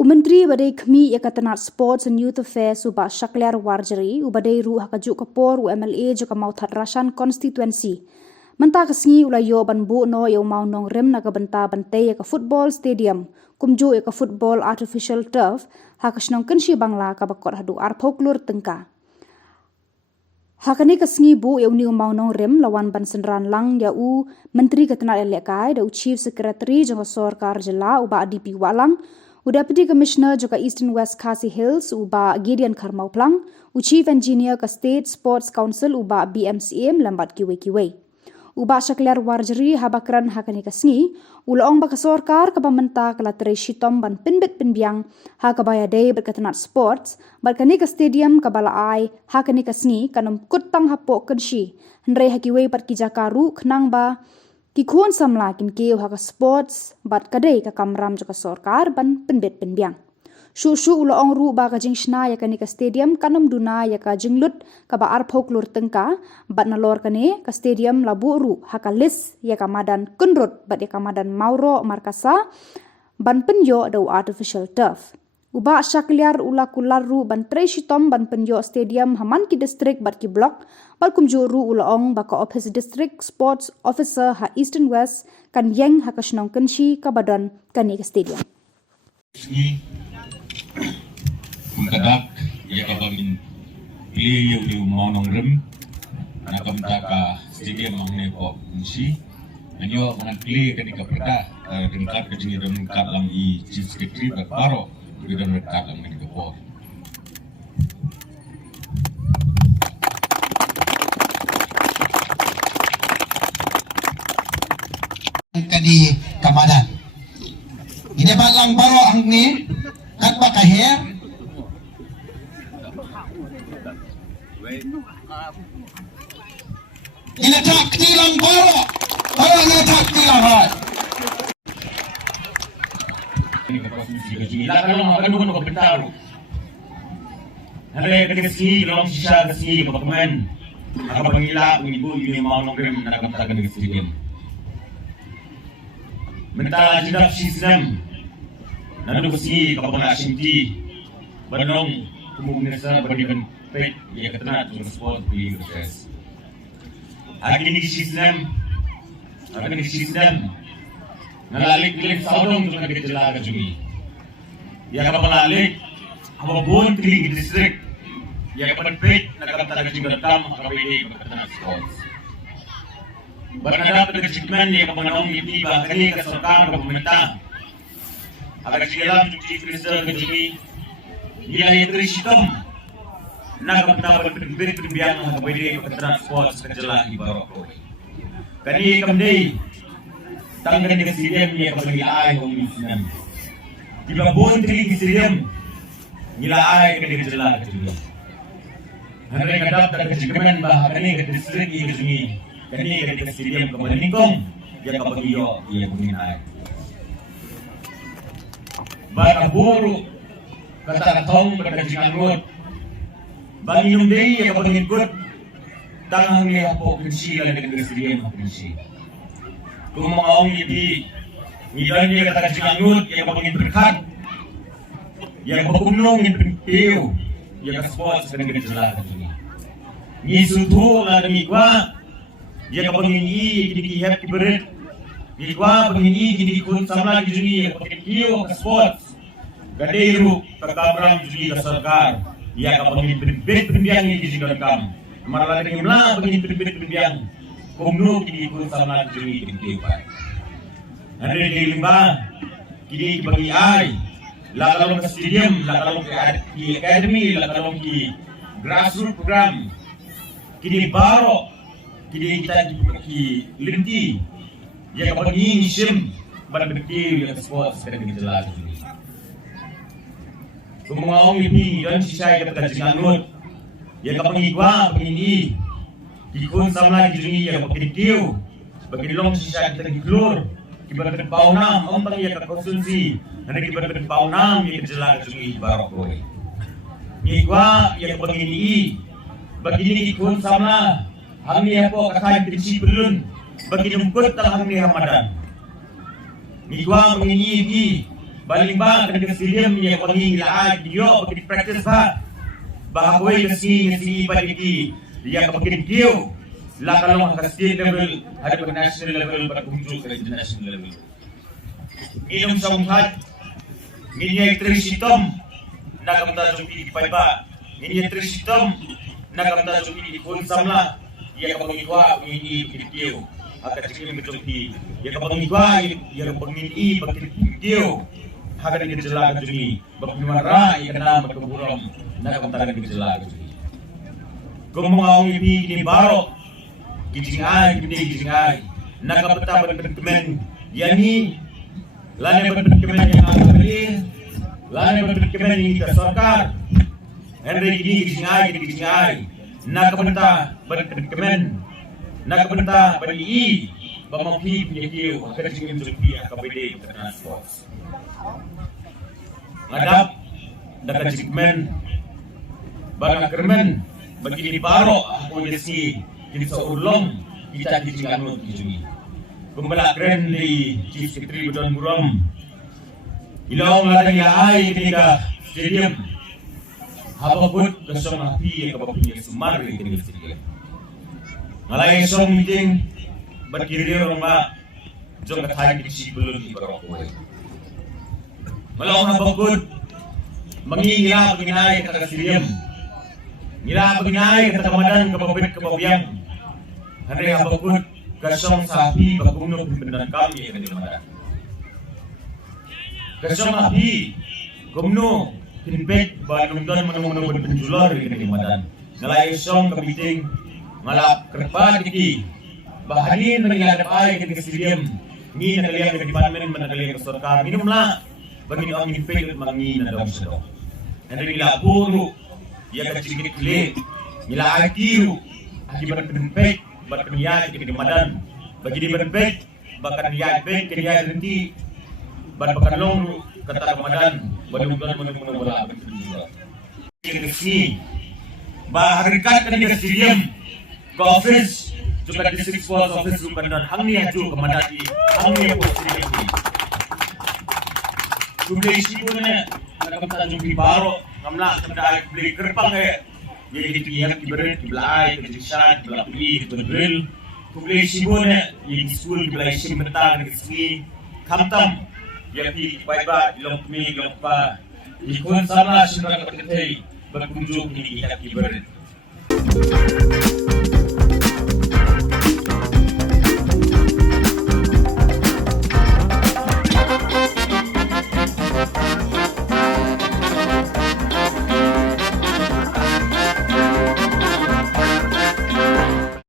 Menteri badai khmi yakatanat Sports and Youth Affairs uba Shaklar Warjari ubadai ru hakajuk kapor MLA joka mauthat Rashan constituency. Menta kasngi ulayo banbu no yau mau nong rem naga benta bantai yaka football stadium kumju yaka football artificial turf hakasnong kenshi bangla ka bakor hadu arpoklur tengka. Hakani kasngi bu yau ni mau nong rem lawan ban senran lang ya u menteri katanat elekai da chief secretary joka sorkar jela uba DP Walang Deputy Commissioner joka Eastern West Khasi Hills uba Gideon Karmauplang, Chief Engineer ka State Sports Council uba BMCM lambat kiwe-kiwe. Uba Shaklar Warjari habakran hakani kasngi, ulaong baka sorkar ka pamenta kala tere shitom ban pinbit pinbiang hakabaya day berkatanat sports, barkani ka stadium kabala ai hakani kasngi kanam kutang hapo kenshi, hendrai hakiwe pat kijakaru khnang ba, Kikun samla kin keu haka sports bat kadai ka kamram joka sorkar ban penbet penbiang. Shu ulaong ru ba ka jingshna ya ka stadium kanam duna ya ka jinglut ka ba arphok lur tengka bat nalor kane ka stadium labu ru haka lis ya ka madan kunrut bat ya ka madan Mauro Markasa ban penyo dau artificial turf. Uba Shaklar ula kular ru ban treshitom ban penyo stadium haman ki district bat ki blok bat kumjuru ulaong baka office district sports officer ha Eastern West kan yang ha kasnong kenshi ka badan kani ka stadium. Kumkadak ya kabagin pilih yung mau nong rem na kamta ka stadium ang neko kenshi anyo ang pilih ketika perda dengkat kejini dengkat lang I chief secretary baro Bidang dekat lang ng kapor. Kadi kamadan. Ini lang baro ang ni kat bakaher. Ini tak tilang baro. Baro ini tak tilang hat. Kalau akan bukan kau bentaru, hari kasi long sisa kasi kapakman, apa pangila ibu ini mau nongkrong nak katakan dengan stadium. Mentala jinak sistem, nanti kasi kapakman asinti, banong kemudian saya berikan pet ya ketenat untuk sport di proses. Hari ini sistem, ngalalik saudong dengan gejala kejumi. Ya kapalalik, apa buon tiling district. Ya kapalpit nakapta kejinggatam kapili kapatan sports. Barnada pagkajigman ya kapanong iti ba kani ka sarkar ka pamenta. Aga sigalam chief minister kejumi. Ya itri shitam. Nakapta pagkabit biang kapili kapatan sports kajala ibarok. Kani kamdei tanggan di stadium ya kapali ay hong minsan. Di babon tiling stadium nila ay kani kajala kajula. Hari kadap da kajigman ba kani ka district I kajumi. Kani ka stadium kamalingkong ya kapagiyo ya kunin ay. Ba buru kata tong kajingangot. Bang yung day ya kapangikot tangang niya po kinsi lang ka stadium kinsi. Kung mga ong iti, ngilan niya kata kasingangut, iya kapangin berkat, iya kapakunong yung pintiyo, iya kasports ka nang ganitala kini. Ngisuto nga namigwa, iya kapangin kinikihap kiberit, ngigwa pangin kinikikun samla kijuni, iya kapangin kasports, gadeiru, kakamram juni kasarkar, iya kapangin pinbit-pinbiang yung kijingalakam, maralating yung lang pangin pinbit-pinbiang, kumno kini ikut sama juri pintu pak. Hari di lima kini bagi ai, lakalong ke stadium, lakalong ke academy, lakalong ke grassroots program. Kini baro, kini kita di linti, ya kapagi sim, berbekti ya sport sekarang ini jelas ini. Semua orang ini dan sisa kita kajian ya kapagi gua begini. Kikun samla kijungi ya pakitiw bagilong siya kita giklur kibarat paunam ontang ya konsumsi nanti kibarat paunam ya kejala kijungi barok boy ngigwa ya bagini bagini kikun samla hamni ya po kasay prinsip belun bagilong kut talang ni Ramadan ngigwa mengini Baling ba kan ke stadium ni ko ni laag yo pag practice ba bahagoy kasi iba diki dia kapag kiyo la kalong ka state level ada ke national level pada kunjung ke international level inong sa umhat nginya trisitom nakamta juki di paiba nginya trisitom nakamta juki di pun samla dia kapag ikwa ini kiyo akan cikin bejuki dia kapag ikwa dia kapag ini kiyo hagan ke jelaga jumi bapimara ikana matuburam nakamta ke jelaga jumi gumau ibi ni baro gijingai nakapta berkemen yani lane berkemen yang akali lane berkemen yang sarkar henry gijingai nakapta berkemen nakapta beri bamampi pinyakiu akajingin rupiah kabede transport ngadap dapat jikmen barang kermen bagi di baro aku desi jadi seulong kita dijingan dijuni kumbala keren di chief secretary Budon Muram ilong ladang yaai ketika stadium hababut kesong api kabapinya sumar ketika stadium ngalai song meeting berkiri rumah jong kathai di belum di barokoi malong hababut mengingat penginai kata stadium ngira penginai kata Ramadan kebabit kebabiang hari hababut kasong sapi bakuno pimpinan kami yang di Ramadan kasong api kumno pinpek banung don menung penjular yang di Ramadan ngalai song kebiting ngalap kerpa diki bahanin mengadap ay ke stadium ni nakaliang ke department manakaliang ke sarkar minumlah bagi ang pinpek mangi na daw sa henry lapuro ia kecil kle nila akiru akibat pinpek berkeniat ke Ramadan bagi di berpek bahkan niat pek keniat renti bahkan long kata Ramadan badung-badung menung bola berjuang ini baharikat kan di stadium ke office juga district sports office rupanan hangni aju kemadati hangni posisi ini jumlah isi punya nakamta jumlah baro ngamla sampai beli kerpang jadi tiap diberi dibelai kejisan dibelai diberi kublai sibone yang school dibelai simbentar ke sini kamtam jadi baik-baik ilong pa ikon sana sudah berketai berkunjung di diberi